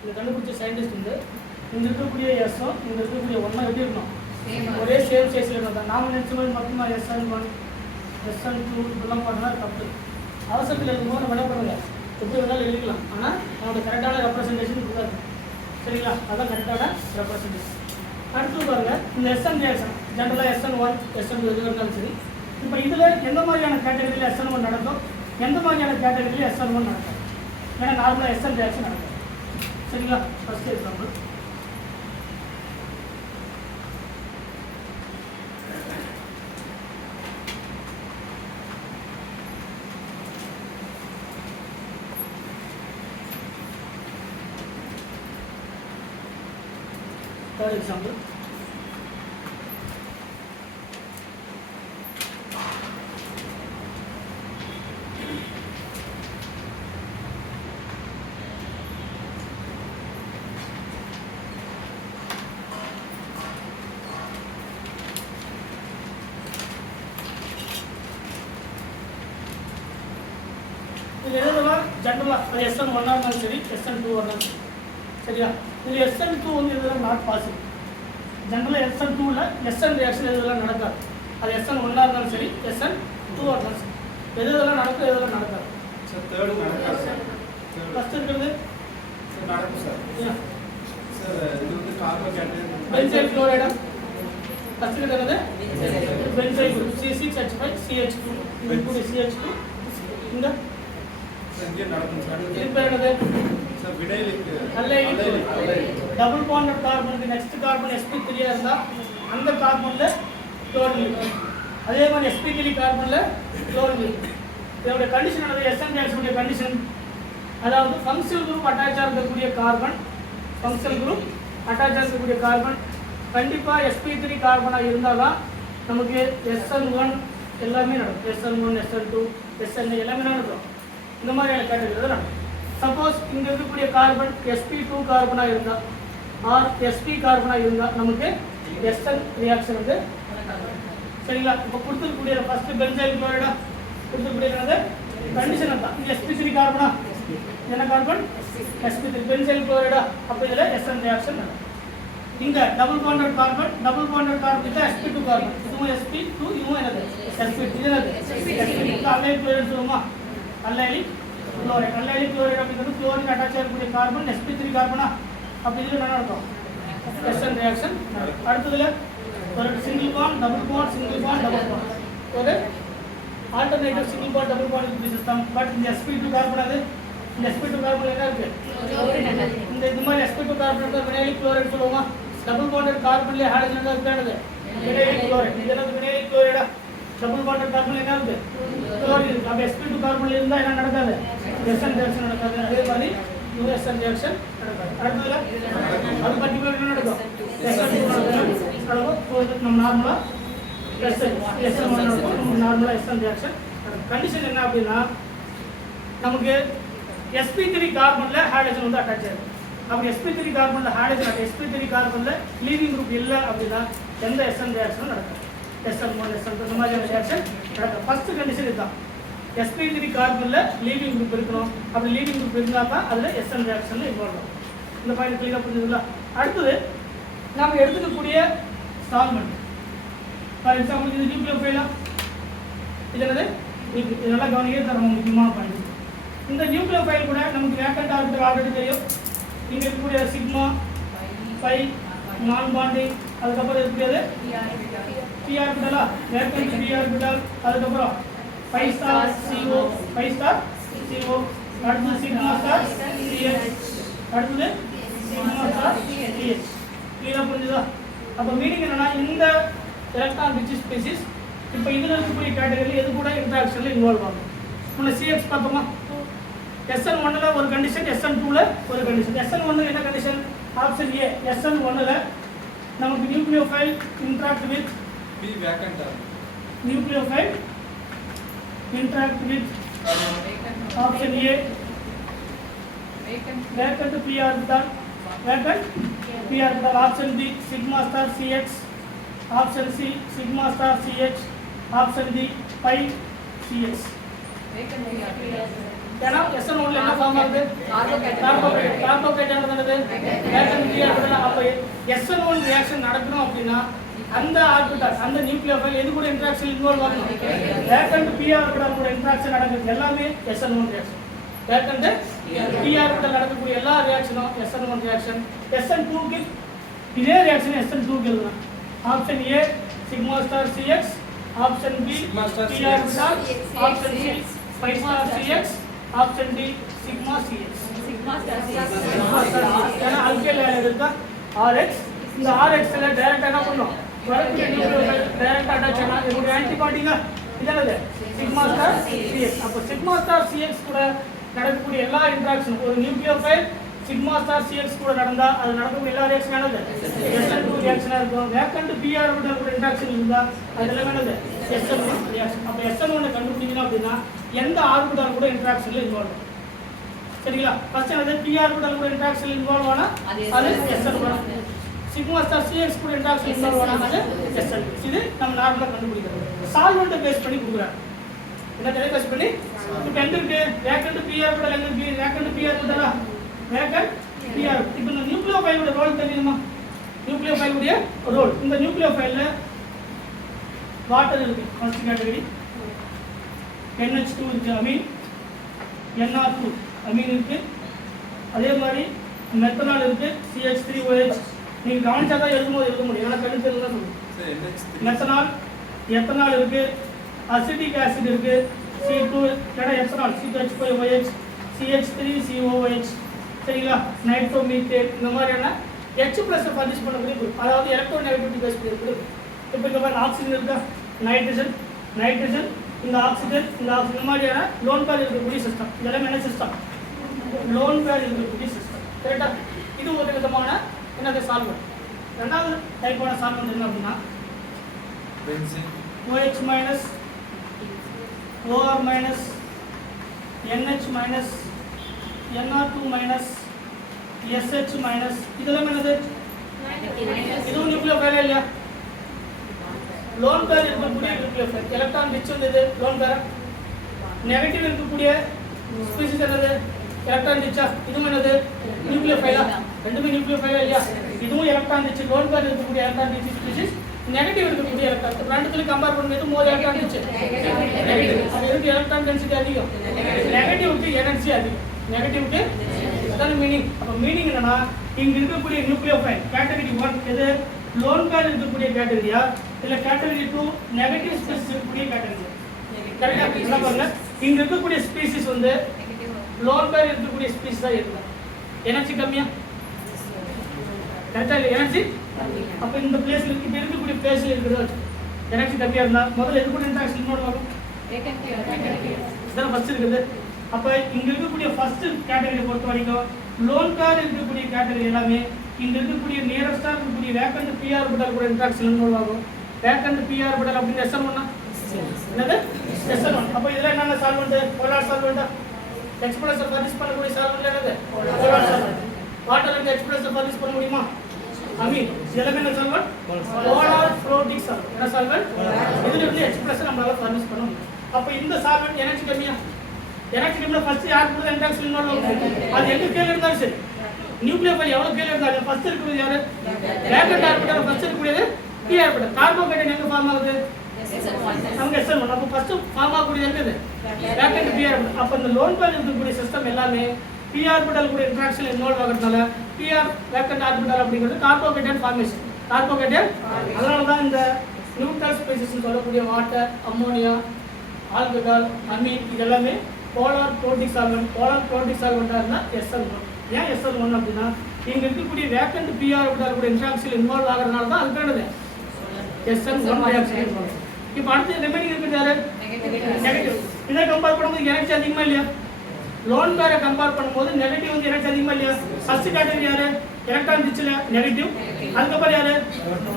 இந்த கண்டுபிடிச்ச சயின்டிஸ்ட் வந்து இங்கே இருக்கக்கூடிய எஸ்ஸும் இங்கே இருக்கக்கூடிய ஒன்றும் எப்படி இருக்கணும், ஒரே சேம் சைஸில் இருக்கணும். நாம நினச்ச மாதிரி மட்டும்தான் SN1 SN2 இப்படிலாம் பண்ணால் தப்பு. அவசரத்தில் இருக்கும்போது நம்ம என்ன பண்ணுங்க, எப்படி வேணாலும் எழுதிக்கலாம். ஆனால் நம்மளோட கரெக்டான ரெப்ரஸன்டேஷன் இருக்காது. சரிங்களா, அதுதான் கரெக்டான ரெப்ரஸன்டேஷன். அடுத்து பாருங்க, இந்த SN ரியாக்ஷன் ஜென்ரலாக SN1 SN2 எது இருந்தாலும் சரி. இப்போ இதில் எந்த மாதிரியான கேட்டகரியில் SN1 நடக்கும், எந்த மாதிரியான கேட்டகரியில் SN1 நடக்கும். ஏன்னா நார்மலாக SN ரியாக்ஷன் நடக்கும். சரிங்களா, ஃபர்ஸ்ட் எக்ஸாம்பிள். Third example. இது எழுதலாம் ஜென்ரலாக SN1 இருந்தாலும் சரி SN2 இருந்தாலும் சரி. சரியா, இது SN2 வந்து இதெல்லாம் நாட் பாசிபிள். ஜென்ரலாக SN2ல SN ரியாக்ஷன் இதெல்லாம் நடக்காது. அது SN1 இருந்தாலும் சரி SN2 இருந்தாலும் சரி. எதெல்லாம் நடக்கும் எதெல்லாம் நடக்காது. சார் தேர்ட் நடக்காது சார். ஃபர்ஸ்ட் இருக்கிறது சார் நடக்கும் சார். சார் இது வந்து கார்பன் கேட்டைன் பென்சைல் குளோரைடு. ஃபர்ஸ்ட் இருக்கிறது பென்சைல் குரூப் C6H5CH2 இது CH2. இந்த இங்கே நடக்கும் சார். இது பேர் என்னது sir vinylic allyl. Double bonded கார்பனுக்கு நெக்ஸ்ட் கார்பன் sp3 இருந்தா அந்த கார்பன்ல குளோரின் இருக்கு. அதே மாதிரி sp3 கார்பன்ல குளோரின் இருக்கு. இதோட கண்டிஷன் என்னது, SN ரியாக்ஷனுடைய கண்டிஷன், அதாவது ஃபங்க்ஷனல் குரூப் அட்டாச் ஆகக்கூடிய கார்பன், ஃபங்க்ஷனல் குரூப் அட்டாச் ஆகக்கூடிய கார்பன் கண்டிப்பா sp3 கார்பனா இருந்தாதான் நமக்கு SN1 எல்லாமே நடக்கும். SN1 SN2 SN எல்லாமே நடக்கும். இந்த மாதிரியான கேட்டகரி தான் நடக்கும். சப்போஸ் இங்க இருக்கக்கூடிய கார்பன் sp2 கார்பனா இருந்தா ஆர் sp கார்பனா இருந்தா நமக்கு SN ரியாக்ஷன் வந்து சரிங்களா. இப்போ கொடுத்துக்கூடிய ஃபர்ஸ்ட் பென்சைல் குளோரைடா கொடுத்துக்கூடியது கண்டிஷன் தான். இது sp3 கார்பனா, என்ன கார்பன் sp3 பென்சைல் குளோரைடா. அப்போ இதில் SN ரியாக்ஷன் நடக்கும். இங்க டபுள் பாண்டட் கார்பன் இது sp2 கார்பன், இதுவும் sp2 இதுவும் என்னது sp2 இது என்னது sp2 அல்லைல் குளோரைடு சொல்லுமா. Allylic chloride. அல்லைலிக் குளோரைடு அப்படிங்கிறது குளோரின் அட்டாச் ஆகக்கூடிய கார்பன் sp3 கார்பனா. அப்போ இதில் என்ன நடக்கும், SN ரியாக்ஷன். அடுத்ததுல ஒரு single bond double bond single bond double bond, ஒரு alternative single bond double bond use system. But இந்த sp2 கார்பன் அது இந்த sp2 கார்பன் என்ன இருக்கு, இந்த இது மாதிரி sp2 கார்பன் தான் வினைலிக் குளோரைடு சொல்லுவோமா. டபுள் பாண்டட் கார்பன்ல ஹைட்ரஜன் இருக்கிறது வினைலிக் குளோரைடு. இதெல்லாம் வினைலிக் குளோரைடா. டபுள் பாண்டட் கார்பன் என்ன இருக்கு, குளோரின். அப்ப sp2 கார்பன்ல இருந்தா என்ன நடக்காது, SN ரியாக்ஷன் நடக்காது. அதே மாதிரி இது SN ரியாக்ஷன் நடக்காது. அடுத்ததுல அது பர்టిక్యులர் என்ன நடக்கும், SN2 நடக்கும். நம்ம நார்மலா SN1 நடக்கும். நம்ம நார்மலா SN ரியாக்ஷன் நடக்கும். கண்டிஷன் என்ன அப்படின்னா நமக்கு sp3 கார்பன்ல ஹைட்ரஜன் வந்து அட்டாச் ஆயிருக்கு. அப்படி sp3 கார்பன்ல ஹைட்ரஜன் sp3 கார்பன்ல லீவிங் குரூப் இல்ல அப்படின்னா எந்த SN ரியாக்ஷனும் நடக்காது. SN1 SN2 இந்த மாதிரியான ரியாக்ஷன் நடக்கும். ஃபர்ஸ்ட் கண்டிஷன் இதுதான், sp3 கார்பன்ல லீவிங் குரூப் இருக்கணும். அப்படி லீவிங் குரூப் இருந்தா தான் அதுல SN ரியாக்ஷன்ல இன்வால்வ் ஆகும். இந்த பாயிண்ட் கிளியரா புரிஞ்சுதுங்களா. அடுத்தது நாம எடுத்துக்கக்கூடிய சால்வெண்ட். ஃபார் எக்ஸாம்பிள் இது நியூக்ளியோஃபைலா, இது என்னது, இது நல்லா கவனிக்க ரொம்ப முக்கியமான பாயிண்ட். இந்த நியூக்ளியோஃபைல் கூட நமக்கு வேக்கன்ட் ஆர்பிட்டல் ஆல்ரெடி தெரியும். இங்க இருக்கக்கூடிய சிக்மா பை நான் பாண்டிங், அதுக்கப்புறம் இருக்கக்கூடியது p ஆர்பிட்டலா, வேக்கன்ட் p ஆர்பிட்டல், அதுக்கப்புறம் 5 ஸ்டார் CO 5 ஸ்டார் CO, அடுத்து சிக்மா ஸ்டார் CH, அடுத்து சிக்மா ஸ்டார் CH. கிளியரா புரிஞ்சுதா. அப்ப மீனிங் என்னன்னா இந்த எலக்ட்ரான் ரிச் ஸ்பீசிஸ் இப்போ இதுல இருக்கக்கூடிய கேட்டகரி எது கூட இன்டராக்ஷன்ல இன்வால்வ் ஆகும். முன்ன CH பார்த்தோமா, SN1ல ஒரு கண்டிஷன், SN2ல ஒரு கண்டிஷன். SN1ல என்ன கண்டிஷன், ஆப்ஷன் A. SN1ல நமக்கு nucleophile interact with P vacant nucleophile interact with option A vacant p orbital, vacant p orbital. Option B sigma star CX, option C sigma star CH, option D pi CX. ஏன்னா SN1 என்ன form ஆகுது carbohydrate என்னது vacant B orbital அப்ப SN1 reaction நடக்கணும் அப்படினா அந்த orbital அந்த nucleophile எது கூட இன்டராக்ஷன் இன்வால்வ் ஆகணும் வேக்கன்ட் பி ஆர்பிடல் கூட இன்டராக்ஷன் நடக்குது எல்லாமே SN1 reaction vacant B orbital நடக்கக்கூடிய எல்லா ரியாக்ஷனும் SN1 ரியாக்ஷன் SN2 க்கு இதே ரியாக்ஷன் SN2 க்கு எழுதலாம் option A sigma star CX option B P orbital option C pi star CX option D sigma CX ஏன்னா ஆல்கைல் இருக்கா RH இந்த RH ல டைரக்டா என்ன பண்ணும் வரக்கூடிய நியூக்ளியோஃபைல் டைரக்டா அட்டாச் ஆனா இதோட ஆன்டிபாடிங்க இதனது சிக்மா ஸ்டார் CX அப்ப சிக்மா ஸ்டார் CX கூட நடக்கக்கூடிய எல்லா இன்டராக்ஷன் ஒரு நியூக்ளியோஃபைல் சிக்மா ஸ்டார் CX கூட நடந்தா அது நடக்கக்கூடிய எல்லா ரியாக்ஷன் என்னது SN2 ரியாக்ஷனா இருக்கும் வேக்கன்ட் பி ஆர்பிடல் கூட இன்டராக்ஷன் இருந்தா அதுல என்னது SN1 ரியாக்ஷன் அப்ப SN1 கண்டுபிடிக்கணும் அப்படினா எந்த ஆர்பிடல் கூட இன்டராக்ஷன்ல இன்வால்வ் ஆகும் சரிங்களா ஃபர்ஸ்ட் என்னது பி ஆர்பிடல் கூட இன்டராக்ஷன்ல இன்வால்வ் ஆனா அது SN1 சிக்மா ஸ்டார் CX கூட இன்டராக்ஷன் இன்வால்வ் ஆனா அது SN2 இது நம்ம நார்மலா கண்டுபிடிக்கிறது சால்வெண்ட் பேஸ் பண்ணி கொடுக்குறாங்க என்ன பேஸ் பண்ணி இப்போ எங்க இருக்கு வேக்கன்ட் பி ஆர்பிடல் எங்க இருக்கு வேக்கன்ட் பி ஆர்பிடலா வேக்கன்ட் பி ஆர் இப்போ இந்த நியூக்ளியோஃபைலோட ரோல் தெரியுமா நியூக்ளியோஃபைலுடைய ரோல் இந்த நியூக்ளியோஃபைல்ல வாட்டர் இருக்கு ஃபர்ஸ்ட் கேட்டகரி NH2 இருக்கு அமீன் NR2 அமீன் இருக்கு அதே மாதிரி மெத்தனால் இருக்கு CH3OH நீங்க கவனிச்சா தான் எழுத முடியும் ஏன்னா கண்ணு தெரியல சொல்லுங்க மெத்தனால் எத்தனால் இருக்கு அசிட்டிக் ஆசிட் இருக்கு C2 இல்லனா எத்தனால் C2H5OH CH3COOH சரிங்களா நைட்ரோமீத்தேன் இந்த மாதிரியான H+ ஃபர்னிஷ் பண்ணக்கூடிய குரூப் அதாவது எலக்ட்ரோ நெகட்டிவிட்டி பேஸ் பண்ணி குரூப் இப்போ இந்த மாதிரி ஆக்சிஜன் இருக்கா நைட்ரஜன் இந்த ஆக்சிஜன் இந்த மாதிரியான லோன் பேர் இருக்கக்கூடிய சிஸ்டம் இதெல்லாம் என்ன சிஸ்டம் லோன் பேர் இருக்கக்கூடிய சிஸ்டம் கரெக்டா இது ஒரு விதமான என்னது சால்வெண்ட் ரெண்டாவது டைப்பான சால்வெண்ட் என்ன அப்படின்னா OH minus OR minus NH minus NR2 minus SH minus இதெல்லாம் என்னது இதுவும் நியூக்ளியோஃபைல் இல்லையா லோன் பேர் இருக்கக்கூடிய நியூக்ளியோஃபைல் எலக்ட்ரான் ரிச் வந்து லோன் பேர் நெகட்டிவ் இருக்கக்கூடிய ஸ்பீசிஸ் என்னது எலக்ட்ரான் ரிச்சா இதுவும் என்னது நியூக்ளியோஃபைலா ரெண்டுமே நியூக்ளியோஃபைலா இல்லையா இதுவும் எலக்ட்ரான் ரிச் லோன் பேர் இருக்கக்கூடிய எலக்ட்ரான் ரிச் ஸ்பீசிஸ் நெகட்டிவ் இருக்கக்கூடிய எலக்ட்ரான் ரெண்டுத்துல கம்பேர் பண்ணும்போது மோர் எலக்ட்ரான் ரிச் நெகட்டிவ் அது இருக்கு எலக்ட்ரான் டென்சிட்டி அதிகம் நெகட்டிவ்க்கு எனர்ஜி அதிகம் நெகட்டிவ்க்கு அதான் மீனிங் அப்ப மீனிங் என்னன்னா இங்க இருக்கக்கூடிய நியூக்ளியோஃபைல் கேட்டகரி 1 எது லோன் பேர் இருக்கக்கூடிய கேட்டகரியா இல்ல கேட்டகரி 2 நெகட்டிவ் ஸ்பீசிஸ் இருக்கக்கூடிய கேட்டகரியா கரெக்ட்டா என்ன பாருங்க இங்க இருக்கக்கூடிய ஸ்பீசிஸ் வந்து லோன் பேர் இருக்கக்கூடிய ஸ்பீசிஸ் தான் இருக்கு எனர்ஜி கம்மியா கரெக்ட்டா இல்ல எனர்ஜி அப்ப இந்த பிளேஸ்ல இப்ப இருக்கக்கூடிய பிளேஸ்ல இருக்குது எனர்ஜி கம்மியா இருந்தா முதல்ல எது கூட இன்டராக்ஷன் இன்வால்வ் ஆகும் இதெல்லாம் ஃபர்ஸ்ட் இருக்குது அப்ப இங்க இருக்கக்கூடிய ஃபர்ஸ்ட் கேட்டகரி பொறுத்த வரைக்கும் லோன் பேர் இருக்கக்கூடிய கேட்டகரி எல்லாமே இங்க இருக்கக்கூடிய நியரஸ்டா இருக்கக்கூடிய வேக்கன்ட் பி ஆர்பிடல் கூட இன்டராக்ஷன் இன்வால்வ் ஆகும் வேக்கன்ட் பி ஆர்பிடல் அப்படினா SN1 என்னது SN1 அப்ப இதெல்லாம் என்னென்ன சால்வெண்ட் போலார் சால்வெண்ட் எக்ஸ்பிரஷர் ஃபர்னிஷ் பண்ணக்கூடிய சால்வெண்ட் என்னது போலார் சால்வெண்ட் வாட்டருக்கு எக்ஸ்பிரஷர் ஃபர்னிஷ் பண்ண முடியுமா அமீன் இதெல்லாம் என்ன சால்வெண்ட் போலார் ஃப்ளோட்டிங் சால்வெண்ட் என்ன சால்வெண்ட் இதுல இருந்து எக்ஸ்பிரஷர் நம்மளால ஃபர்னிஷ் பண்ண முடியும் அப்ப இந்த சால்வெண்ட் எனர்ஜி கம்மியா எனர்ஜி கம்மியா ஃபர்ஸ்ட் யார் கூட இன்டராக்ஷன் இன்வால்வ் ஆகும் அது எங்க கீழ இருந்தாலும் சரி நியூக்ளியோஃபைல் எவ்வளவு கீழ இருந்தாலும் ஃபர்ஸ்ட் இருக்குது யாரு வேக்கன்ட் ஆர்பிடல் ஃபர்ஸ்ட் இருக்கக்கூடியது பி ஆர்பிடல் கார்போஹைட்ரேட் எங்க ஃபார்ம் ஆகுது அங்க SN1 அப்ப ஃபர்ஸ்ட் ஃபார்ம் ஆகக்கூடியது என்னது வேக்கன்ட் பி ஆர்பிடல் அப்ப இந்த லோன் பேர் இருக்கக்கூடிய சிஸ்டம் எல்லாமே பி ஆர்பிடல் கூட இன்டராக்ஷன் இன்வால்வ் ஆகிறதுனால பி ஆர் வேக்கன்ட் ஆர்பிடல் அப்படிங்கிறது கார்போஹைட்ரேட் ஃபார்மேஷன் கார்போஹைட்ரேட் அதனால தான் இந்த நியூட்ரல் ஸ்பீசிஸ் சொல்லக்கூடிய வாட்டர் அம்மோனியா ஆல்கஹால் அமீன் இதெல்லாமே போலார் ப்ரோட்டிக் சால்வெண்டா இருந்தா SN1 ஏன் SN1 அப்படின்னா இங்க இருக்கக்கூடிய வேக்கன்ட் பி ஆர்பிடல் கூட இன்டராக்ஷன் இன்வால்வ் ஆகிறதுனால தான் அதுக்கு என்னது SN1 ரியாக்ஷன் பண்ணும் இப்போ அடுத்து ரிமைனிங் இருக்குது யாரு நெகட்டிவ் இதை கம்பேர் பண்ணும்போது எனர்ஜி அதிகமா இல்லையா லோன் பேரை கம்பேர் பண்ணும்போது நெகட்டிவ் வந்து எனர்ஜி அதிகமா இல்லையா ஃபர்ஸ்ட் கேட்டகரி யாரு எலக்ட்ரான் ரிச்ல நெகட்டிவ் அதுக்கப்புறம் யாரு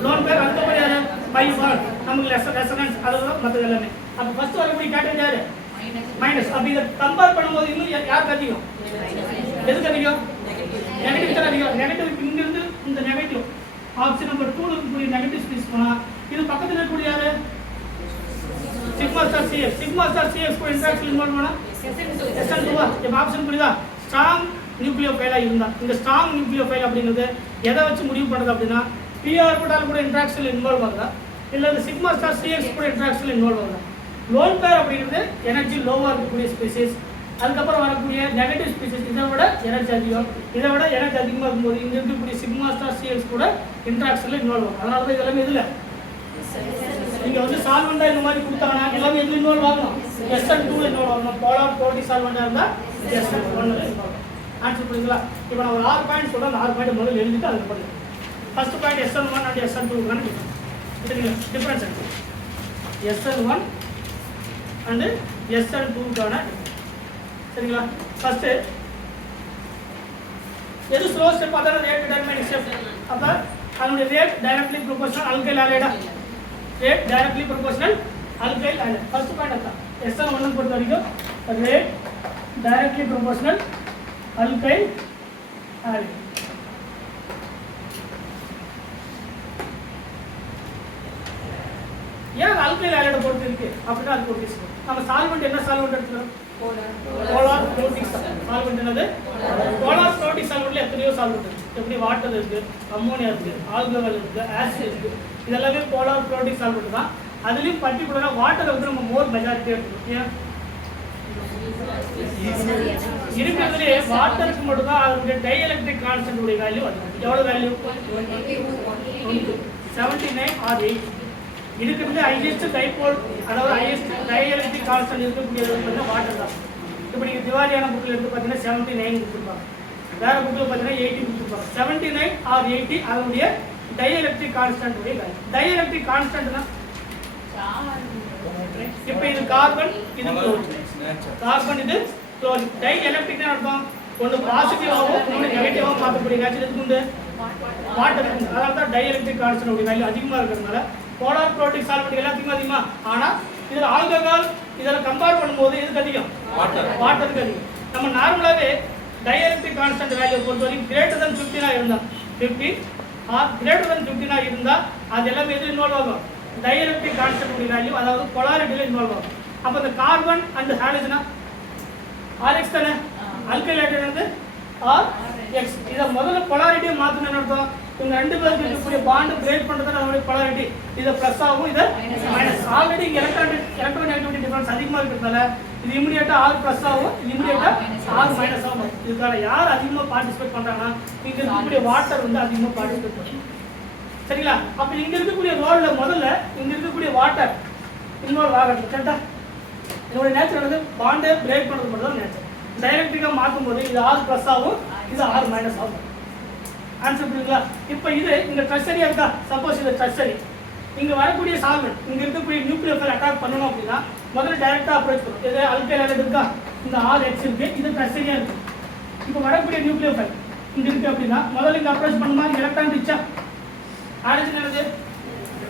லோன் பேர் அதுக்கப்புறம் யாரு பை பாண்ட் நமக்கு ரெசனன்ஸ் அதெல்லாம் மற்ற எல்லாமே அப்ப ஃபர்ஸ்ட் வரக்கூடிய கேட்டகரி யாரு மைனஸ் அப்ப இத கம்பேர் பண்ணும்போது இன்னும் யாருக்கு அதிகம் எதுக்கு அதிகம் நெகட்டிவ் தான் அதிகம் நெகட்டிவ் இங்க இருந்து இந்த நெகட்டிவ் ஆப்ஷன் நம்பர் 2 ல இருக்கக்கூடிய நெகட்டிவ் ஸ்பேஸ் போனா இது பக்கத்துல இருக்கக்கூடிய யாரு சிக்மா ஸ்டார் CX கூட இன்டராக்ஷன் இன்வால்வ் ஆனா SN2 இப்போ ஆப்ஷன் புரியுதா? ஸ்ட்ராங் நியூக்ளியோஃபைலாக இருந்தால் இந்த ஸ்ட்ராங் நியூக்ளியோஃபைல் அப்படிங்கிறது எதை வச்சு முடிவு பண்ணுறது அப்படின்னா p ஆர்பிட்டால் கூட இன்ட்ராக்ஷனில் இன்வால்வ் ஆகுதா இல்லை இந்த சிக்மா ஸ்டார் CX கூட இன்ட்ராக்ஷனில் இன்வால்வ் ஆகுதா? லோன் பேர் அப்படிங்கிறது எனர்ஜி லோவாக இருக்கக்கூடிய ஸ்பீசிஸ். அதுக்கப்புறம் வரக்கூடிய நெகட்டிவ் ஸ்பீசிஸ் இதை விட எனர்ஜி அதிகம். இதை விட எனர்ஜி அதிகமாக இருக்கும்போது இங்கே இருக்கக்கூடிய சிக்மா ஸ்டார் CX கூட இன்ட்ராக்ஷனில் இன்வால்வ் ஆகும். அதனால தான் இதெல்லாமே எதில் நீங்கள் வந்து சால்வெண்டாக இந்த மாதிரி கொடுத்தாங்கன்னா எல்லாமே எது இன்வால்வ் ஆகணும்? SN2 இன்வால்வ் ஆகணும். போலார் ப்ரோட்டி சால்வெண்டாக இருந்தால் SN1 இன்வால்வ் ஆகும். ஆன்சர் புரியுங்களா? இப்போ நான் ஒரு 6 பாயிண்ட் சொல்கிறேன். அந்த 6 பாயிண்ட் முதல்ல எழுதிட்டு அதில் பண்ணுங்க. First point SN1 and SN2 சரிங்களா? டிஃப்ரென்ஸ் இருக்கு. SN1 அண்டு SN2க்கான சரிங்களா? ஃபர்ஸ்ட் எது ஸ்லோ ஸ்டெப் அதாவது ரேட் டிட்டர்மினிங் ஸ்டெப். அப்போ அதனுடைய ரேட் டைரக்ட்லி ப்ரொபோர்ஷனல் அல்கைல் ஆலைடா. Rate directly proportional alkyl halide. First point அதான். SN1 பொறுத்த வரைக்கும் ரேட் டைரக்ட்லி ப்ரொபோர்ஷனல் அல்கைல் ஆலை. ஏன் அல்கைல் ஆலைட பொறுத்து இருக்கு அப்படின்னா அது பொறுத்து நம்ம சால்வெண்ட் என்ன சால்வெண்ட் எடுத்துக்கிறோம்? Polar floating solvent. என்னது போலார் ஃப்ளோட்டிங் சால்வெண்ட்ல எத்தனையோ சால்வெண்ட் இருக்கு. எப்படி வாட்டர் இருக்கு, அம்மோனியா இருக்கு, ஆல்கஹால் இருக்கு, ஆசிட் இருக்கு. இதெல்லாமே போலார் ஃப்ளோட்டிங் சால்வெண்ட் தான். அதுலயும் பர்டிகுலரா வாட்டர் வந்து நம்ம மோர் மெஜாரிட்டி எடுத்துக்கணும். இருக்கிறதுலே வாட்டருக்கு மட்டும் தான் அதனுடைய டை எலக்ட்ரிக் கான்ஸ்டன்ட் உடைய வேல்யூ அதிகம். எவ்வளவு வேல்யூ? 79 ஆர் 8. இருக்கிறதுல ஹையஸ்ட் டைபோல் அதாவது ஹையஸ்ட் டை எலக்ட்ரிக் கான்ஸ்டன்ட் இருக்கக்கூடியது பார்த்தீங்கன்னா வாட்டர் தான். இப்போ நீங்கள் திவாரியான புக்கில் எடுத்து பார்த்தீங்கன்னா 79 கொடுத்துருப்பாங்க. வேற புக்கில் பார்த்தீங்கன்னா 80 கொடுத்துருப்பாங்க. 79 ஆர் 80 அதனுடைய டை எலக்ட்ரிக் கான்ஸ்டன்ட் உடைய வேல்யூ. டை எலக்ட்ரிக் கான்ஸ்டன்ட்னா இப்போ இது கார்பன், இது குளோரின். கார்பன், இது குளோரின். டை எலக்ட்ரிக்னா அர்த்தம் ஒன்று பாசிட்டிவாகவும் இன்னொன்று நெகட்டிவாகவும் மாற்றக்கூடிய நேச்சர் எதுக்கு உண்டு? வாட்டர். அதனால தான் டை எலக்ட்ரிக் கான்ஸ்டன்ட் உடைய வேல்யூ அதிகமாக இருக்கிறதுனால போலார் ப்ரோட்டிக் சால்வெண்ட் எல்லாத்துக்கும் அதிகமா. ஆனால் இதில் ஆல்கஹால் இதில் கம்பேர் பண்ணும்போது எதுக்கு அதிகம்? வாட்டருக்கு அதிகம். நம்ம நார்மலாகவே டை எலக்ட்ரிக் கான்ஸ்டன்ட் வேல்யூ பொறுத்த வரைக்கும் கிரேட்டர் தன் 15 இருந்தால் 50 ஆர் கிரேட்டர் தன் 15 இருந்தால் அது எல்லாமே எது இன்வால்வ் ஆகும்? டை எலக்ட்ரிக் கான்ஸ்டன்ட் உடைய வேல்யூ அதாவது பொலாரிட்டியில் இன்வால்வ் ஆகும். அப்போ இந்த கார்பன் அண்ட் ஹைட்ரஜனா RX தானே? அல்கைல் வந்து RX. இதை முதல்ல பொலாரிட்டியை மாற்றணும்னு அர்த்தம். இவங்க ரெண்டு பேருக்கு இருக்கக்கூடிய பாண்ட் பிரேக் பண்ணுறது நம்மளுடைய பொலாரிட்டி. இதை ப்ளஸ் ஆகும், இதை மைனஸ். ஆல்ரெடி இங்கே எலக்ட்ரோநெகட்டிவிட்டி டிஃபரன்ஸ் அதிகமாக இருக்கிறதுனால இது இமிடியேட்டாக R ப்ளஸ் ஆகும், இமிடியேட்டாக R மைனஸ் ஆகும். இதுக்கான யார் அதிகமாக பார்ட்டிசிபேட் பண்ணுறாங்கன்னா இங்கே இருக்கக்கூடிய வாட்டர் வந்து அதிகமாக பார்ட்டிசிபேட் பண்ணும். சரிங்களா? அப்போ இங்கே இருக்கக்கூடிய ரோலில் முதல்ல இங்கே இருக்கக்கூடிய வாட்டர் இன்வால்வ் ஆகட்டும். கரெக்டா? இதோடைய நேச்சர் வந்து பாண்டை பிரேக் பண்ணுறது மட்டும் தான் நேச்சர். டைரக்டிக்காக மாற்றும் போது இது R ப்ளஸ் ஆகும், இது R மைனஸ் ஆகும். ஆன்சர் புரியுங்களா? இப்போ இது இங்கே ட்ரெஷரியா இருக்கா? சப்போஸ் இது ட்ரெஷரி. இங்கே வரக்கூடிய சால்வெண்ட் இங்கே இருக்கக்கூடிய நியூக்ளியோஃபைல் அட்டாக் பண்ணணும் அப்படின்னா முதல்ல டைரெக்டாக அப்ரோச் பண்ணும். இது அல்கைல் ஆலைடு இருக்கா? இந்த RX இருக்கு, இது ட்ரெஷரியா இருக்கு. இப்போ வரக்கூடிய நியூக்ளியோஃபைல் இங்கே இருக்கு அப்படின்னா முதல்ல இங்கே அப்ரோச் பண்ணுமா? எலக்ட்ரான் ரிச்சா? ஆரிஜின் என்னது?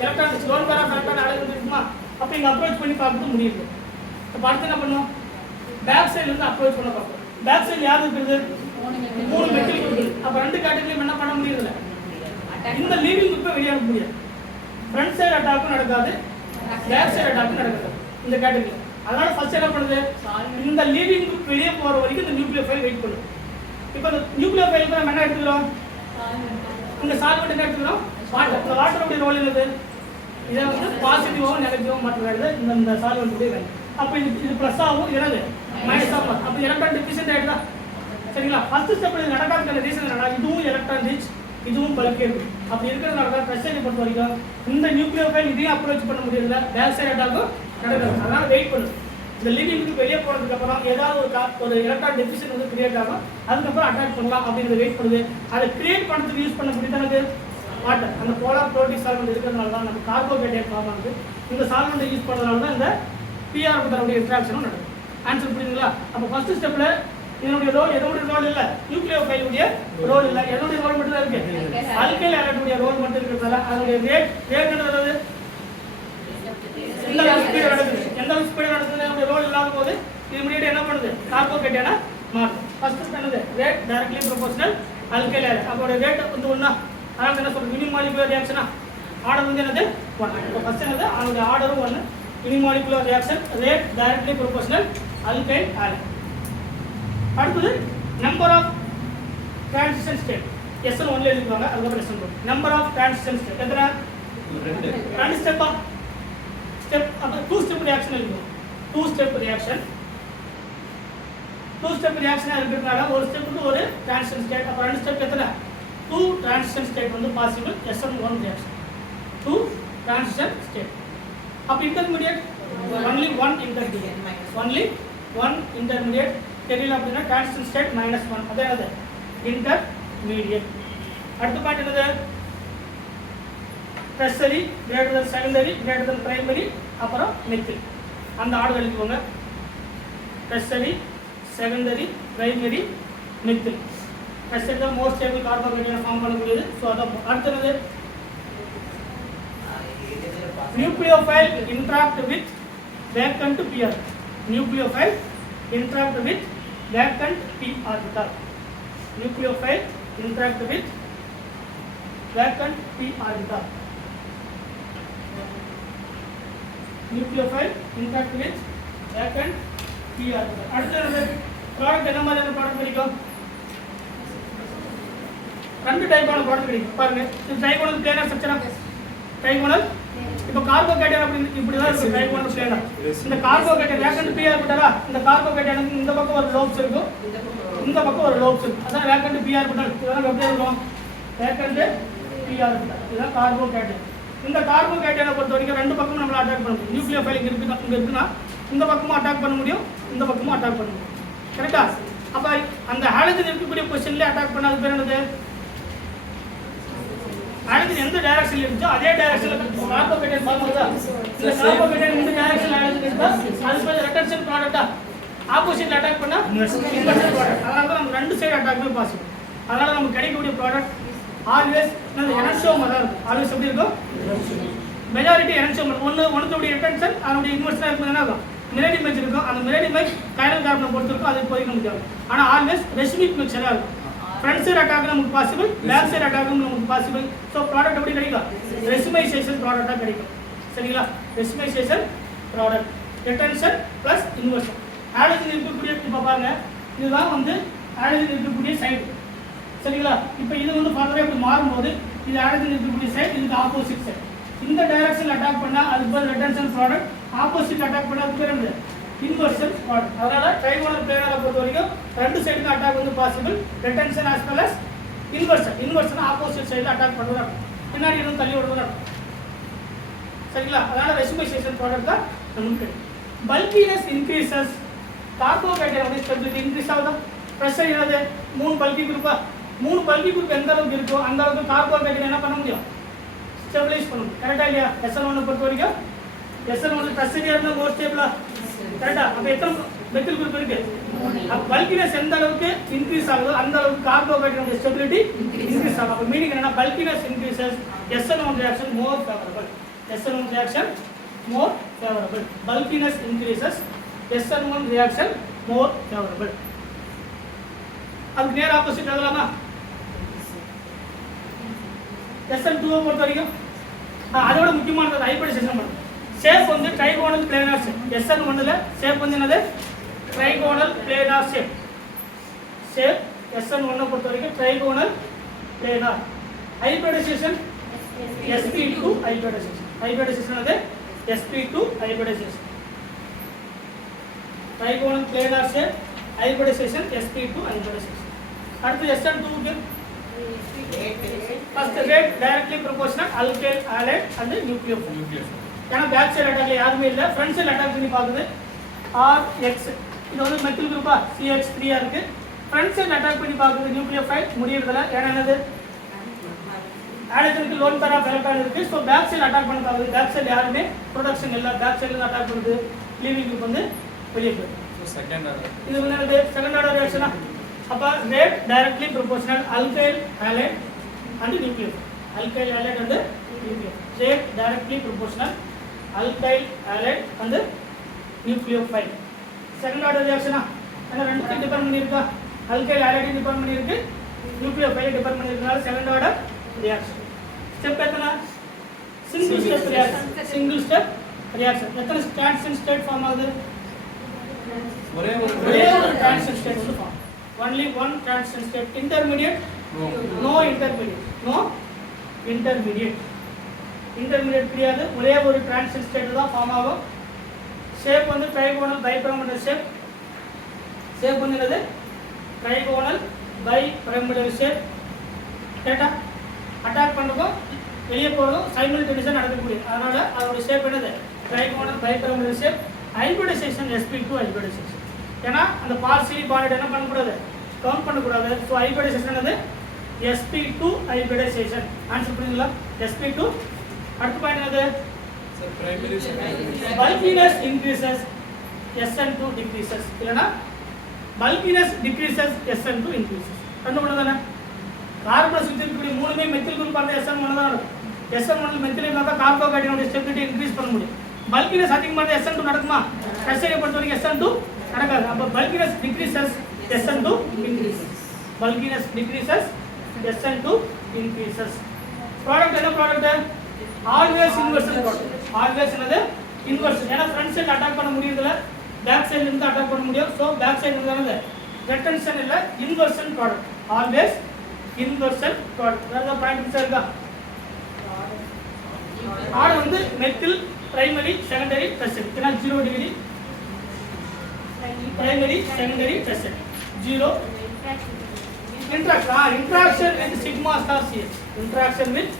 Electron rich. லோன் பேரா கரெக்டான ஆரிஜின் இருக்குமா? அப்போ இங்கே அப்ரோச் பண்ணி பார்க்கறது முடியுது. இப்போ அடுத்து என்ன பண்ணுவோம்? பேக் சைட்லேருந்து அப்ரோச் பண்ண பார்ப்போம். பேக் சைடு யார் இருக்குது? 3 மெட்டல் இருக்குது. அப்போ 2 கேட்டகரியும் என்ன பண்ண முடியல? இந்த லீவிங் குரூப்பை வெளியாக முடியாது. ஃப்ரண்ட் சைடு அட்டாக்கும் நடக்காது, பேக் சைடு அட்டாக்கும் நடக்காது இந்த கேட்டகரி. அதனால ஃபர்ஸ்ட் என்ன பண்ணுது? இந்த லீவிங் குரூப் வெளியே போகிற வரைக்கும் இந்த நியூக்ளியோஃபைல் வெயிட் பண்ணும். இப்போ இந்த நியூக்ளியோஃபைலுக்கு நம்ம என்ன எடுத்துக்கிறோம்? இந்த சால்வெண்ட் என்ன எடுத்துக்கிறோம்? வாட்டர். இந்த வாட்டருடைய ரோல் என்னது? இதை வந்து பாசிட்டிவாகவும் நெகட்டிவாகவும் மாற்றுறது இந்த சால்வெண்ட்டுடைய வேலை. அப்போ இது ப்ளஸ் ஆகும், என்னது மைனஸ் ஆகும். அப்போ எலக்ட்ரான் டிஃபிஷியன்ட் ஆகிடுதா? சரிங்களா? ஃபர்ஸ்ட் ஸ்டெப் இது நடக்காத ரீசன் என்னன்னா இதுவும் எலக்ட்ரான் ரிச், இதுவும் பல்கே இருக்கு. அப்படி இருக்கிறதுனால தான் ட்ரெஷரியை பொறுத்த வரைக்கும் இந்த நியூக்ளியோஃபைல் இதையும் அப்ரோச் பண்ண முடியல, பேக் சைடு அட்டாக்கும் நடக்காது. அதனால வெயிட் பண்ணுது. இந்த லிவிங்க்கு வெளியே போனதுக்கு அப்புறம் ஏதாவது ஒரு எலக்ட்ரான் டெஃபிஷியன்ட் வந்து கிரியேட் ஆகும், அதுக்கப்புறம் அட்டாக் பண்ணலாம் அப்படிங்கிறத வெயிட் பண்ணுது. அதை கிரியேட் பண்ணுறதுக்கு யூஸ் பண்ணக்கூடியது வாட்டர். அந்த போலார் ப்ரோட்டிக் சால்வெண்ட் இருக்கிறதுனால தான் நம்ம கார்போஹைட்ரேட் ஃபார்ம் ஆகுது. இந்த சால்வெண்ட்டை யூஸ் பண்ணுறதுனால தான் இந்த p ஆர்பிட்டாலுடைய இன்ட்ராக்ஷனும் நடக்கும். ஆன்சர் புரியுதுங்களா? அப்போ ஃபர்ஸ்ட் ஸ்டெப்ல இதனுடைய ரோல் எதனுடைய ரோல் இல்லை? நியூக்ளியோஃபைலுடைய ரோல் இல்லை. எதனுடைய ரோல் மட்டும் தான் இருக்கு? அல்கைல் ஆலைடுடைய ரோல் மட்டும் இருக்கிறதால அதனுடைய ரேட் என்னது? எந்த ஸ்பீடு நடக்குது? எந்த ஸ்பீடு நடக்குது? அதனுடைய ரோல் இல்லாத போது இது முன்னாடி என்ன பண்ணுது? கார்போஹைட்ரேட்டான மாறும். ஃபர்ஸ்ட் என்னது? ரேட் டைரக்ட்லி ப்ரொபோர்ஷனல் அல்கைல் ஆலை. அப்போட ரேட் வந்து ஒன்றா. அதனால என்ன சொல்றது? யூனிமாலிகுலர் ரியாக்ஷனா? ஆர்டர் வந்து என்னது? 1. இப்போ ஃபர்ஸ்ட் என்னது? அதனுடைய ஆர்டரும் 1. Unimolecular reaction rate directly proportional alkyl halide. அடுத்து number of transition state SN1 ல எழுதிவாங்க. அதுக்கப்புறம் SN2. Number of transition state எத்தனை? 2 ஸ்டெப்பா? ஸ்டெப் அப்ப 2 ஸ்டெப் ரியாக்ஷன் எழுதுவோம். 2 ஸ்டெப் ரியாக்ஷன். 2 ஸ்டெப் ரியாக்ஷனா இருக்கிறதுனால ஒரு ஸ்டெப்புக்கு ஒரு டிரான்சிஷன் ஸ்டேட். அப்ப 2 ஸ்டெப் எத்தனை? 2 டிரான்சிஷன் ஸ்டேட் வந்து possible SN1 reaction. 2 transition state. அப்ப intermediate only one intermediate. Only one intermediate தெரியல அப்படின்னா டிரான்சிஷன் ஸ்டேட் -1. அதே அது இன்டர்மீடியட். அடுத்த பாயிண்ட் என்னது? Tertiary greater than secondary greater than primary அப்புறம் மெத்தில். அந்த ஆர்டர் எழுதிக்கோங்க. Tertiary secondary primary methyl. Tertiary தான் மோஸ்ட் ஸ்டேபிள் கார்போஹைட்ரேட் ஃபார்ம் பண்ணக்கூடியது. ஸோ அதான் அடுத்தது nucleophile interact with vacant p orbital. Nucleophile interact with vacant p orbital. Nucleophile interact with vacant p orbital. Nucleophile interact with vacant p orbital. அடுத்து product என்ன மாதிரியான product கிடைக்கும்? ரெண்டு டைப்பான product கிடைக்கும். பாருங்க, இது ட்ரைகோனல் பிளேனர் ஸ்ட்ரக்சரா? ட்ரைகோனல் இப்போ கார்போஹைட்ரேட் அப்படி இப்படி தான் இருக்கும். ட்ரைகோனல் பிளேனர். இந்த கார்போஹைட்ரேட் வேக்கன்ட் பி ஆர்பிட்டலா? இந்த கார்போஹைட்ரேட் இந்த பக்கம் ஒரு லோப்ஸ் இருக்கும், இந்த பக்கம் ஒரு லோப்ஸ் இருக்கும். அதான் வேக்கன்ட் பி ஆர்பிட்டல். இதெல்லாம் எப்படி இருக்கும்? Vacant P orbital. இதுதான் கார்போஹைட்ரேட். இந்த கார்போஹைட்ரேட்டை பொறுத்த வரைக்கும் ரெண்டு பக்கமும் நம்மள அட்டாக் பண்ண முடியும். நியூக்ளியோஃபைல் இங்க இருக்குன்னா இந்த பக்கமும் அட்டாக் பண்ண முடியும், இந்த பக்கமும் அட்டாக் பண்ண முடியும். கரெக்டா? அப்ப அந்த ஹாலஜன் இருக்கக்கூடிய பொசிஷன்ல அட்டாக் பண்ணாத பேர் என்னது? ஹாலஜன் எந்த டைரக்ஷன்ல இருந்துச்சோ அதே டைரக்ஷன்ல கார்போஹைட்ரேட் ஃபார்ம் ஆகுதா? இந்த கார்போஹைட்ரேட் இந்த டைரக்ஷன்ல ஹாலஜன் இருந்தா அது பேர் ரிட்டன்ஷன் ப்ராடக்ட்டா? ஆப்போசிட்ல அட்டாக் பண்ணா இன்வெர்ஷன் ப்ராடக்ட். அதனால தான் நம்ம ரெண்டு சைடு அட்டாக் பாசிபிள். அதனால நமக்கு கிடைக்கக்கூடிய ப்ராடக்ட் ஆல்வேஸ் எனன்சியோமரா இருக்கும். ஆல்வேஸ் எப்படி இருக்கும்? மெஜாரிட்டி எனன்சியோமர். ஒன்னுடைய ரிட்டன்ஷன் அதனுடைய இன்வெர்ஷனா இருக்கும். என்ன ஆகும்? மிரேட் இமேஜ் இருக்கும். அந்த மிரேட் இமேஜ் கைரல் கார்பனை பொறுத்து இருக்கும். அது இப்போதைக்கு நமக்கு தேவை. ஆனால் ஆல்வேஸ் ரெசிமிக் மிக்சரா இருக்கும். ஃப்ரண்ட் சைடு அட்டாக் நமக்கு பாசிபிள், பேக் சைடு அட்டாக்கும் நமக்கு பாசிபிள். ஸோ ப்ராடக்ட் எப்படி கிடைக்கும்? ரெசிமைசேஷன் ப்ராடக்டாக கிடைக்கும். சரிங்களா? Racemisation product, retention plus inversion. Halogen இருக்கக்கூடிய இப்போ பாருங்க, இதுதான் வந்து ஹாலஜன் இருக்கக்கூடிய சைடு. சரிங்களா? இப்போ இது வந்து ஃபர்தராக இப்படி மாறும்போது இது ஹாலஜன் இருக்கக்கூடிய சைடு, இதுக்கு ஆப்போசிட் சைடு. இந்த டைரக்ஷன் அட்டாக் பண்ணா அது பேர் ரிட்டன்ஷன் ப்ராடக்ட். ஆப்போசிட் அட்டாக் பண்ணா அது பேர் என்ன? Inversion product. அதனால ட்ரைகோனல் பிளேனரை பொறுத்த வரைக்கும் ரெண்டு சைடுக்கு அட்டாக் வந்து possible. Retention as well as inversion. Inversion opposite சைடுல அட்டாக் பண்றதா இருக்கும், பின்னாடி இருந்து தள்ளி விடுறதா இருக்கும். சரிங்களா? அதனால ரெசிமைசேஷன் ப்ராடக்ட் தான் நமக்கு கிடைக்கும். Bulkiness increases. Carbohydrate stability increase ஆகுதா? பிரஷர் என்னது? 3 பல்கி குரூப்பா? 3 பல்கி குரூப் எந்த அளவுக்கு இருக்கோ அந்த அளவுக்கு கார்போஹைட்ரேட் என்ன பண்ண முடியும்? ஸ்டெபிலைஸ் பண்ண முடியும். கரெக்டா இல்லையா? SN1 பொறுத்த வரைக்கும் SN1 பிரஷரியா இருந்தா மோர் ஸ்டேபிளா? கரெக்டா? அப்ப எத்தனை மெத்தில் குரூப் இருக்கு? அப்ப பல்கினஸ் எந்த அளவுக்கு இன்க்ரீஸ் ஆகுதோ அந்த அளவுக்கு கார்போஹைட்ரேட் ஸ்டெபிலிட்டி இன்க்ரீஸ் ஆகும். அப்ப மீனிங் என்னன்னா bulkiness increases SN1 reaction more favourable. SN1 reaction more favourable. Bulkiness increases SN1 reaction more favourable. அதுக்கு நேர் ஆப்போசிட் எழுதலாமா? SN2 பொறுத்த வரைக்கும் அதோட முக்கியமானது ஹைபிரிடைசேஷன் பண்ணும். ஷேப் வந்து ட்ரைகோனல் பிளேனார் ஷேப். SN1 ல ஷேப் வந்து என்னது? Trigonal planar shape. Shape SN1 பொறுத்த வரைக்கும் trigonal planar. Hybridisation sp2 hybridisation. Hybridisation அது sp2 hybridisation. Trigonal planar shape, hybridisation sp2 hybridisation. அடுத்து SN2 க்கு first rate directly proportional alkyl halide and nucleophile. ஏன்னா back side அட்டாக்ல யாருமே இல்ல, ஃப்ரண்ட் சைடு அட்டாக் பண்ணி பாக்குது. RX இது வந்து மெத்தில் குரூப்பா? CH3 ஆ இருக்கு. ஃப்ரண்ட் சைடு அட்டாக் பண்ணி பாக்குது நியூக்ளியோஃபைல் முடியறதுல. ஏன்னா என்னது? ஹாலஜனுக்கு லோன் பேர் ஆஃப் எலக்ட்ரான் இருக்கு. சோ பேக் சைடு அட்டாக் பண்ண பாக்குது. பேக் சைடு யாருமே ப்ரொடக்ஷன் இல்ல, பேக் சைடுல அட்டாக் பண்ணுது. லீவிங் குரூப் வந்து வெளியே போகுது. So second order. இது வந்து என்னது? செகண்ட் ஆர்டர் ரியாக்ஷனா? அப்ப rate directly proportional alkyl halide and nucleophile. Alkyl halide and nucleophile. Rate directly proportional alkyl halide and nucleophile. Second order ரியாக்ஷனா? ஏன்னா ரெண்டுக்கு டிபெண்ட் பண்ணிருக்கா? alkyl halide டிபெண்ட் பண்ணிருக்கு, nucleophile டிபெண்ட் பண்ணிருக்கனால செகண்ட் ஆர்டர் ரியாக்ஷன். ஸ்டெப் எத்தனை? Single step reaction. Single step reaction. எத்தனை transition state form ஆகுது? ஒரே ஒரே ஒரு டிரான்சிஷன் ஸ்டேட் வந்து form. Only one transition state. Intermediate no intermediate. No intermediate. Intermediate கிடையாது. ஒரே ஒரு டிரான்சிஷன் ஸ்டேட் தான் ஃபார்ம் ஆகும். ஷேப் வந்து ட்ரைகோனல் பைபிரமிடல் ஷேப். ஷேப் வந்து என்னது? Trigonal bipyramidal shape. கேட்டா அட்டாக் பண்ணுறதும் வெளியே போகிறதும் சைமல்டேனியஸாக நடக்கக்கூடியது. அதனால அதோட ஷேப் என்னது? Trigonal bipyramidal shape. Hybridisation sp2 hybridisation. ஏன்னா அந்த பார்சியலி பாண்டட் என்ன பண்ணக்கூடாது? கவுண்ட் பண்ணக்கூடாது. ஸோ ஹைபிரிடைசேஷன் என்னது? sp2 hybridisation. ஆன்சர் புரியுங்களா? sp2. அடுத்த பாயிண்ட் என்னது? Sir primary secondary bulkiness increases, SN2 decreases. இல்லைனா bulkiness decreases, SN2 increases. கண்டுபிடிச்சது தானே? கார்பனை சுற்றி இருக்கக்கூடிய மூணுமே மெத்தில் குரூப் அந்த SN1 தான் இருக்கும். SN1 மெத்தில் இருந்தால் தான் கார்போஹைட்ரேட்டோட ஸ்டெபிலிட்டி இன்க்ரீஸ் பண்ண முடியும். பல்கினஸ் அதிகமாக இருந்தால் SN2 நடக்குமா? கசையை பொறுத்த வரைக்கும் SN2 நடக்காது. அப்போ bulkiness decreases, SN2 increases. Bulkiness decreases, SN2 increases. Product என்ன product? Always inversion product. Always என்னது? இன்வெர்ஷன். ஏன்னா ஃப்ரண்ட் சைடு அட்டாக் பண்ண முடியறதில்ல, பேக் சைடுல இருந்து அட்டாக் பண்ண முடியும். ஸோ பேக் சைடு இருந்தானது ரெட்டன்ஷன் இல்லை, inversion product. Always inversion product. வேற பாயிண்ட் இருக்கா? ஆர் வந்து மெத்தில் பிரைமரி செகண்டரி டெர்ஷரி. ஏன்னா 0 degree primary secondary tertiary 0 interaction with sigma star CH. Interaction with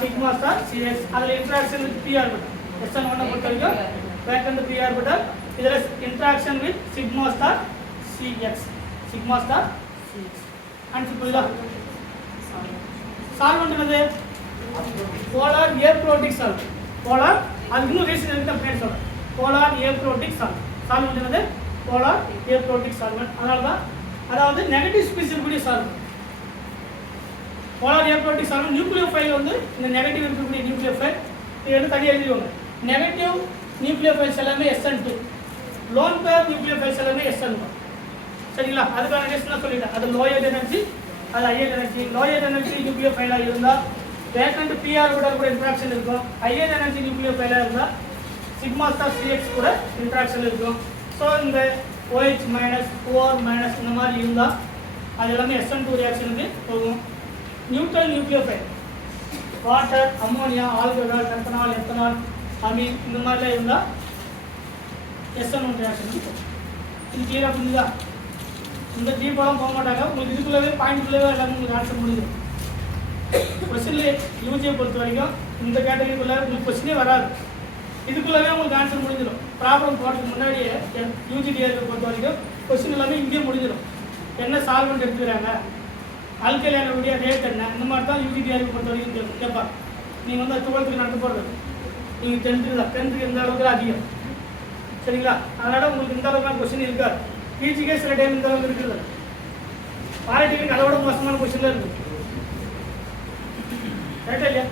sigma star CH. அதில் interaction with p orbital. SN1 பொறுத்த வரைக்கும் vacant p orbital. இதில் interaction with sigma star CX. sigma star CX. Answer புரியுதா? Solvent என்னது? Polar aprotic solvent. Polar அது இன்னும் reason இருக்கு பேர் சொல்றேன். Polar aprotic solvent. சால்வெண்ட் என்னது? Polar aprotic solvent. அதனால தான் அதாவது நெகட்டிவ் ஸ்பீஸ் இருக்கக்கூடிய solvent. Polar aprotic solvent nucleophile வந்து இந்த நெகட்டிவ் இருக்கக்கூடிய நியூக்ளியோஃபைல் இது எடுத்து தனியாக எழுதிடுவாங்க. நெகட்டிவ் நியூக்ளியோஃபைல்ஸ் எல்லாமே SN2. லோன் பேர் நியூக்ளியோஃபைல்ஸ் எல்லாமே SN1. சரிங்களா? அதுக்கான ரீசன் சொல்லிட்டேன். அது லோயர் எனர்ஜி, அது ஹையர் எனர்ஜி. லோயர் எனர்ஜி நியூக்ளியோஃபைலாக இருந்தால் வேக்கண்ட் p ஆர்பிட்டால் கூட இன்ட்ராக்ஷன் இருக்கும். ஹையர் எனர்ஜி நியூக்ளியோஃபைலாக இருந்தால் சிக்மா ஸ்டார் CX கூட இன்ட்ராக்ஷன் இருக்கும். ஸோ இந்த OH மைனஸ் OR மைனஸ் இந்த மாதிரி இருந்தால் அது எல்லாமே SN2 ரியாக்ஷனுக்கு போகும். Neutral nucleophile water, ammonia, alcohol, methanol, ethanol, amine இந்த மாதிரிலாம் இருந்தால் SN1 ரியாக்ஷனுக்கு போகும். இது கிளியராக புரிஞ்சுதா? இந்த டீப்பாலாம் போக மாட்டாங்க. உங்களுக்கு இதுக்குள்ளவே பாயிண்ட்குள்ளவே எல்லாமே உங்களுக்கு ஆன்சர் முடிஞ்சிடும். கொஸ்டின்ல யூஜியை பொறுத்த வரைக்கும் இந்த கேட்டகரிக்குள்ளே உங்களுக்கு கொஸ்டினே வராது. இதுக்குள்ளவே உங்களுக்கு ஆன்சர் முடிஞ்சிடும். ப்ராப்ளம் போகிறதுக்கு முன்னாடியே யூஜிடிஆருக்கு பொறுத்த வரைக்கும் கொஸ்டின் எல்லாமே இங்கேயே முடிஞ்சிடும். என்ன சால்வெண்ட் எடுத்துக்கிறாங்க, ஆல்கலைனுடைய ரேட் என்ன, இந்த மாதிரி தான் யூஜிடிஆருக்கு பொறுத்த வரைக்கும் கேட்பாங்க. நீங்கள் வந்து 12th நடத்த போகிறது, நீங்கள் 10th தான். 10th இந்த அளவுக்கு அதிகம். சரிங்களா? அதனால் உங்களுக்கு இந்த அளவுக்கு கொஸ்டின் இருக்காது. பிஜிக்கே சில டைம் இந்த அளவுக்கு இருக்குது. பாலிடெக்னிக் அதை விட மோசமான கொஸ்டின்லாம் இருக்குது. கரெக்டாக இல்லையா?